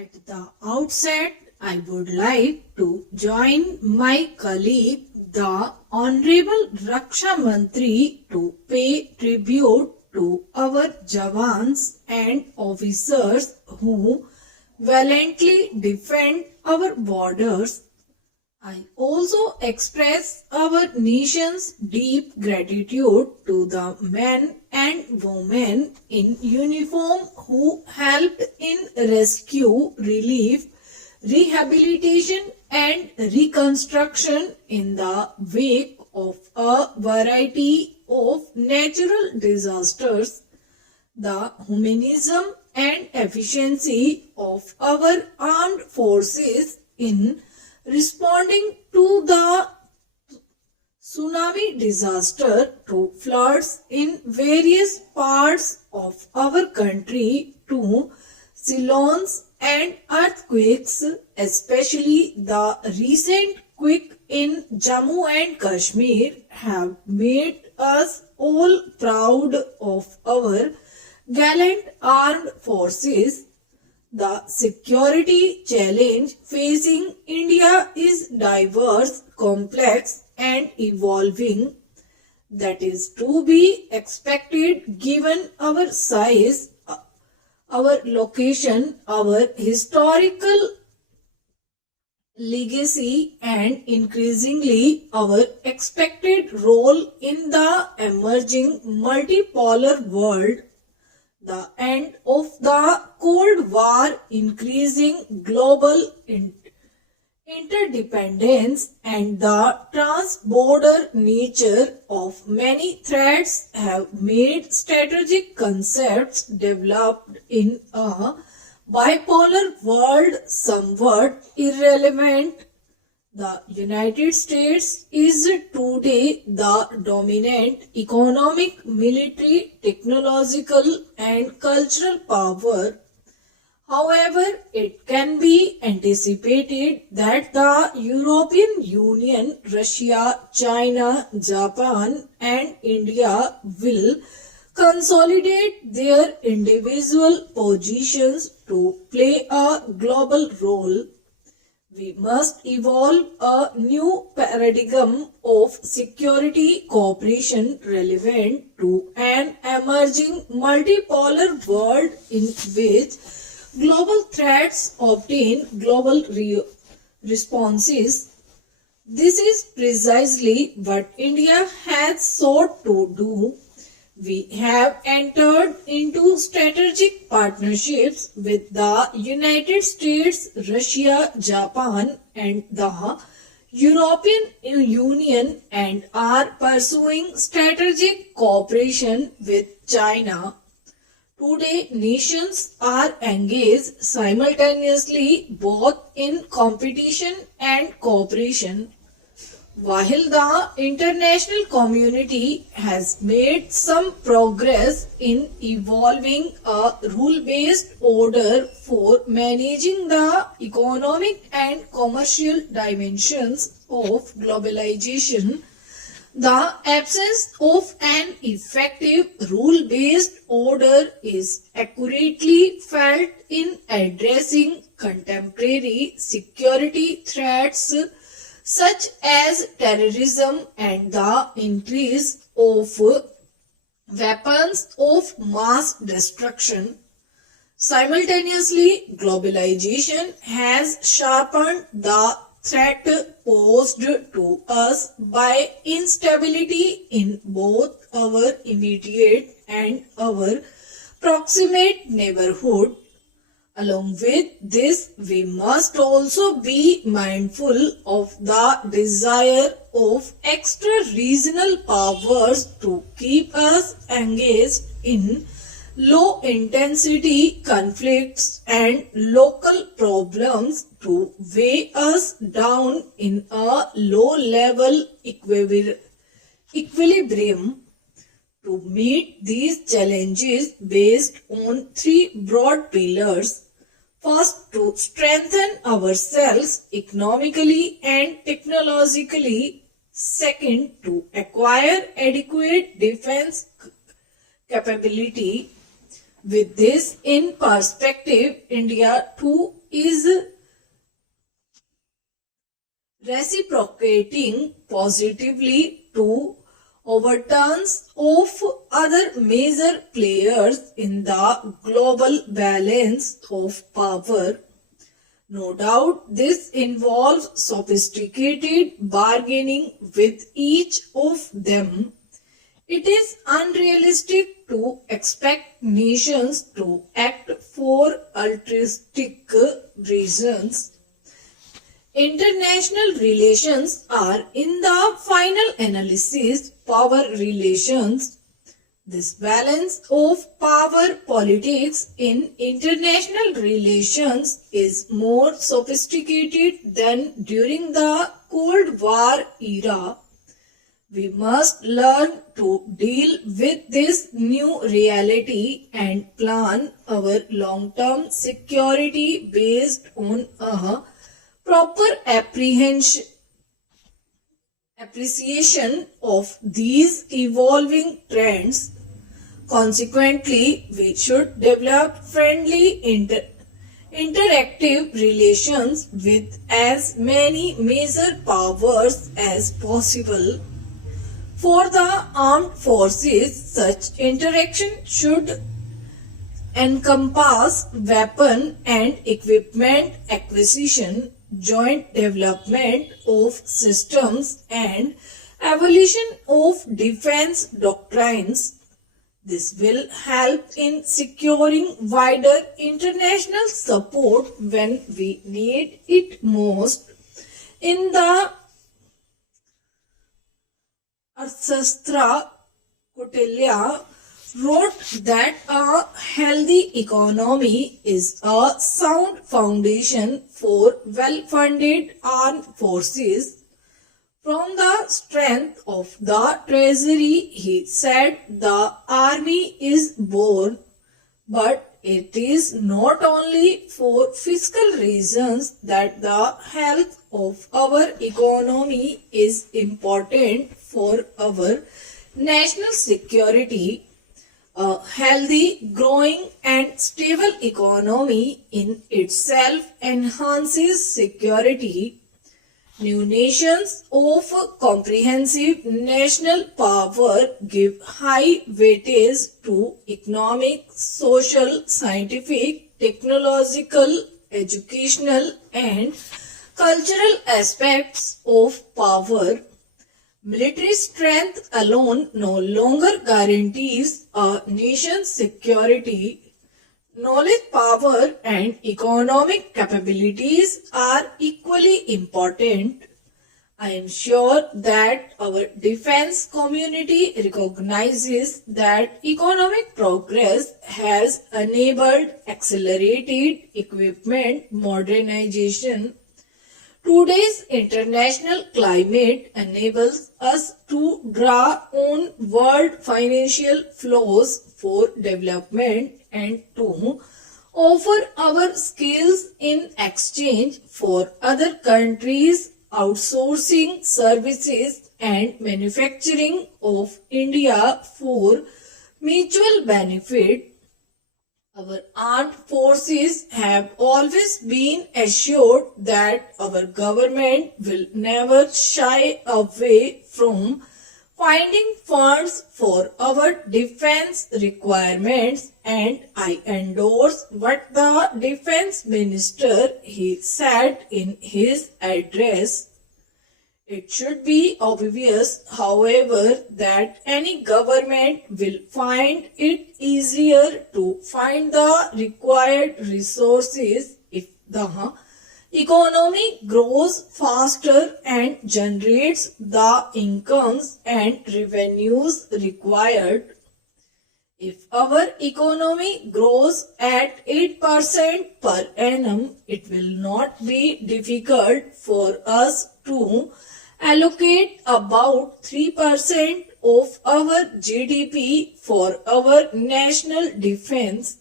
At the outset, I would like to join my colleague, the Honorable Raksha Mantri, to pay tribute to our Jawans and officers who valiantly defend our borders. I also express our nation's deep gratitude to the men and women in uniform who helped in rescue, relief, rehabilitation and reconstruction in the wake of a variety of natural disasters. The humanism and efficiency of our armed forces in responding to the tsunami disaster, to floods in various parts of our country, to cyclones and earthquakes, especially the recent quake in Jammu and Kashmir, have made us all proud of our gallant armed forces. The security challenge facing India is diverse, complex and evolving. That is to be expected given our size, our location, our historical legacy and increasingly our expected role in the emerging multipolar world. The end of the Cold War, increasing global interdependence and the trans-border nature of many threats have made strategic concepts developed in a bipolar world somewhat irrelevant. The United States is today the dominant economic, military, technological and cultural power. However, it can be anticipated that the European Union, Russia, China, Japan and India will consolidate their individual positions to play a global role. We must evolve a new paradigm of security cooperation relevant to an emerging multipolar world in which global threats obtain global responses. This is precisely what India has sought to do. We have entered into strategic partnerships with the United States, Russia, Japan and the European Union and are pursuing strategic cooperation with China. Today, nations are engaged simultaneously both in competition and cooperation. While the international community has made some progress in evolving a rule-based order for managing the economic and commercial dimensions of globalization, the absence of an effective rule-based order is accurately felt in addressing contemporary security threats such as terrorism and the increase of weapons of mass destruction. Simultaneously, globalization has sharpened the threat posed to us by instability in both our immediate and our proximate neighborhood. Along with this, we must also be mindful of the desire of extra-regional powers to keep us engaged in low-intensity conflicts and local problems to weigh us down in a low-level equilibrium. To meet these challenges based on three broad pillars. First, to strengthen ourselves economically and technologically. Second, to acquire adequate defense capability. With this in perspective, India too is reciprocating positively to overturns of other major players in the global balance of power. No doubt this involves sophisticated bargaining with each of them. It is unrealistic to expect nations to act for altruistic reasons. International relations are, in the final analysis, power relations. This balance of power politics in international relations is more sophisticated than during the Cold War era. We must learn to deal with this new reality and plan our long-term security based on a proper appreciation of these evolving trends. Consequently, we should develop friendly interactive relations with as many major powers as possible. For the armed forces, such interaction should encompass weapon and equipment acquisition, joint development of systems, and evolution of defense doctrines. This will help in securing wider international support when we need it most. In the Arthashastra, Kautilya wrote that a healthy economy is a sound foundation for well-funded armed forces. From the strength of the treasury, he said, the army is born, but it is not only for fiscal reasons that the health of our economy is important for our national security. A healthy, growing and stable economy in itself enhances security. New nations of comprehensive national power give high weightage to economic, social, scientific, technological, educational and cultural aspects of power. Military strength alone no longer guarantees a nation's security. Knowledge, power, and economic capabilities are equally important. I am sure that our defense community recognizes that economic progress has enabled accelerated equipment modernization. Today's international climate enables us to draw on world financial flows for development and to offer our skills in exchange for other countries' outsourcing services and manufacturing of India for mutual benefit. Our armed forces have always been assured that our government will never shy away from finding funds for our defense requirements, and I endorse what the defense minister he said in his address. It should be obvious, however, that any government will find it easier to find the required resources if the economy grows faster and generates the incomes and revenues required. If our economy grows at 8% per annum, it will not be difficult for us to allocate about 3% of our GDP for our national defense.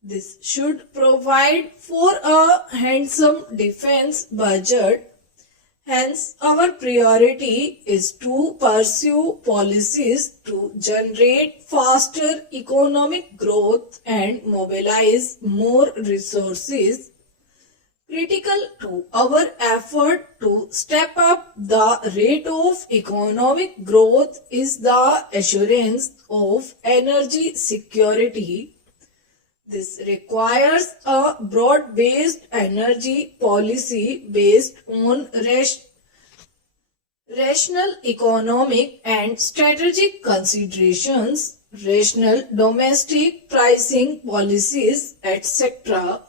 This should provide for a handsome defense budget. Hence, our priority is to pursue policies to generate faster economic growth and mobilize more resources. Critical to our effort to step up the rate of economic growth is the assurance of energy security. This requires a broad-based energy policy based on rational economic and strategic considerations, rational domestic pricing policies, etc.